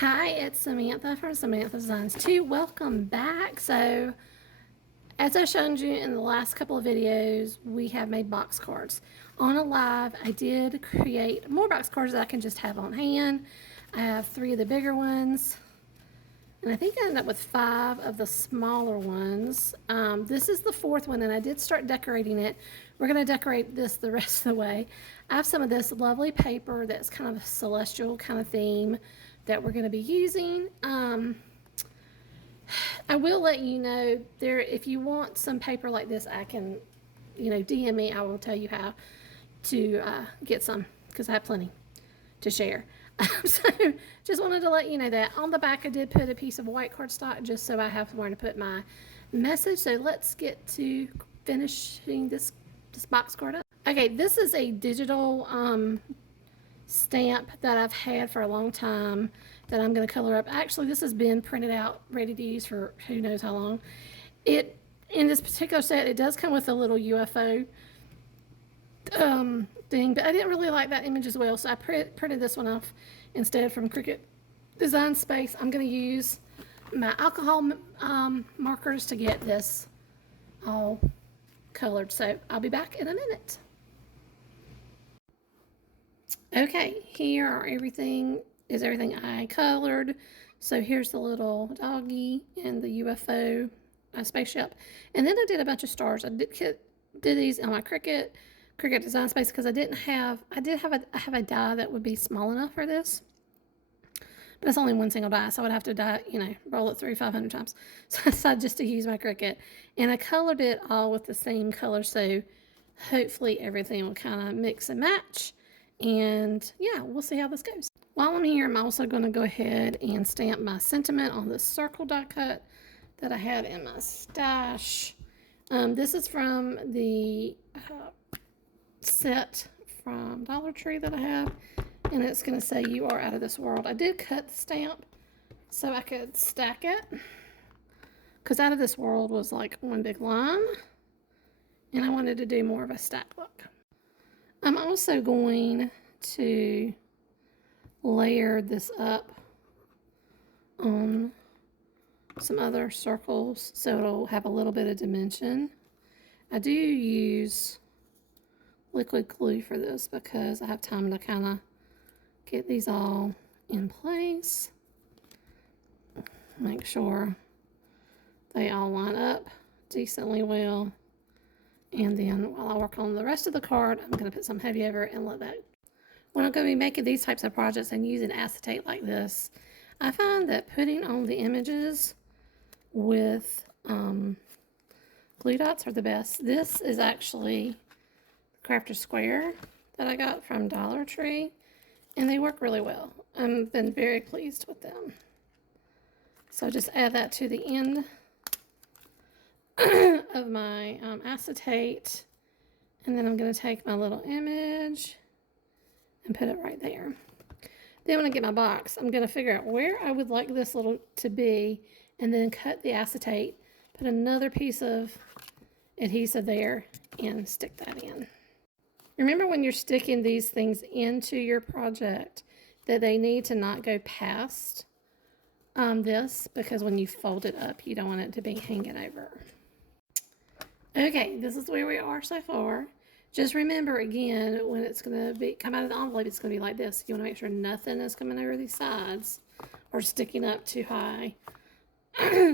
Hi, it's Samantha from Samantha Designs 2. Welcome back. So, as I showed you in the last couple of videos, we have made box cards. On a live, I did create more box cards that I can just have on hand. I have 3 of the bigger ones, and I think I ended up with 5 of the smaller ones. This is the 4th one, and I did start decorating it. We're going to decorate this the rest of the way. I have some of this lovely paper that's kind of a celestial kind of theme that we're going to be using. I will let you know there, if you want some paper like this, I can, DM me. I will tell you how to get some, because I have plenty to share. So just wanted to let you know that. On the back, I did put a piece of white cardstock just so I have somewhere to put my message. So let's get to finishing this box card up. Okay, this is a digital stamp that I've had for a long time that I'm going to color up. Actually, this has been printed out, ready to use for who knows how long. In this particular set, it does come with a little UFO thing, but I didn't really like that image as well, so I printed this one off instead from Cricut Design Space. I'm going to use my alcohol markers to get this all colored, so I'll be back in a minute. Okay, here are everything I colored. So here's the little doggy and the UFO spaceship. And then I did a bunch of stars. I did these on my Cricut Design Space because I have a die that would be small enough for this. But it's only one single die, so I would have to roll it through 500 times. So I decided just to use my Cricut. And I colored it all with the same color, so hopefully everything will kind of mix and match. And yeah, we'll see how this goes. While I'm here, I'm also going to go ahead and stamp my sentiment on this circle die cut that I had in my stash. This is from the set from Dollar Tree that I have, and it's going to say "You are out of this world." I did cut the stamp so I could stack it, because "out of this world" was like one big line, and I wanted to do more of a stack look. I'm also going to layer this up on some other circles so it'll have a little bit of dimension. I do use liquid glue for this because I have time to kind of get these all in place. Make sure they all line up decently well. And then while I work on the rest of the card, I'm going to put some heavy over it and let that. When I'm going to be making these types of projects and using acetate like this, I find that putting on the images with glue dots are the best. This is actually Crafter Square that I got from Dollar Tree, and they work really well. I've been very pleased with them. So just add that to the end of my acetate, and then I'm going to take my little image and put it right there. Then when I get my box, I'm going to figure out where I would like this little to be, and then cut the acetate, put another piece of adhesive there, and stick that in. Remember, when you're sticking these things into your project, that they need to not go past this, because when you fold it up, you don't want it to be hanging over. Okay, this is where we are so far. Just remember, again, when it's going to come out of the envelope, it's going to be like this. You want to make sure nothing is coming over these sides or sticking up too high.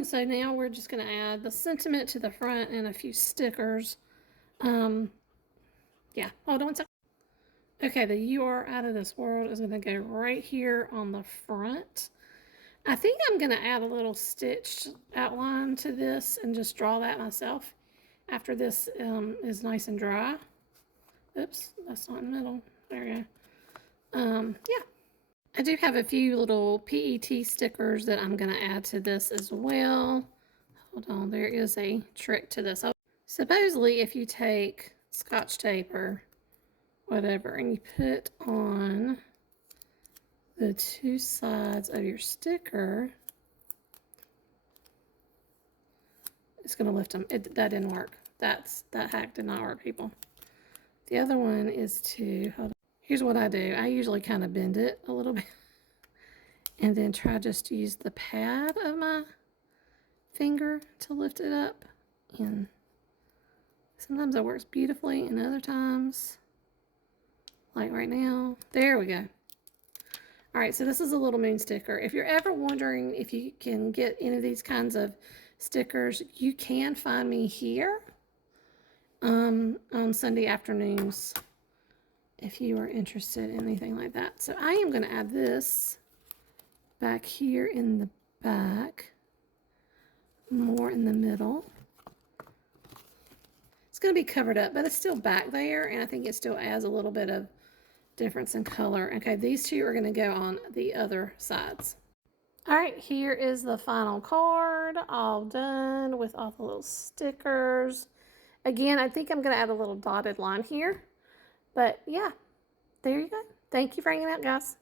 So now we're just going to add the sentiment to the front and a few stickers. Yeah, hold on a second. Okay, the "You are out of this world" is going to go right here on the front. I think I'm going to add a little stitched outline to this and just draw that myself after this is nice and dry. Oops, that's not in the middle. There we go. Yeah. I do have a few little PET stickers that I'm going to add to this as well. Hold on, there is a trick to this. Supposedly, if you take Scotch tape or whatever and you put on the 2 sides of your sticker, it's going to lift them. That didn't work. That hack did not work, people. The other one is to, hold on. Here's what I do. I usually kind of bend it a little bit and then try just to use the pad of my finger to lift it up. And sometimes it works beautifully, and other times, like right now, there we go. All right, so this is a little moon sticker. If you're ever wondering if you can get any of these kinds of stickers, you can find me here on Sunday afternoons if you are interested in anything like that. So I am going to add this back here in the back, more in the middle. It's going to be covered up, but it's still back there, and I think it still adds a little bit of difference in color. Okay, these two are going to go on the other sides. All right, here is the final card, all done with all the little stickers. Again, I think I'm going to add a little dotted line here, but yeah, there you go. Thank you for hanging out, guys.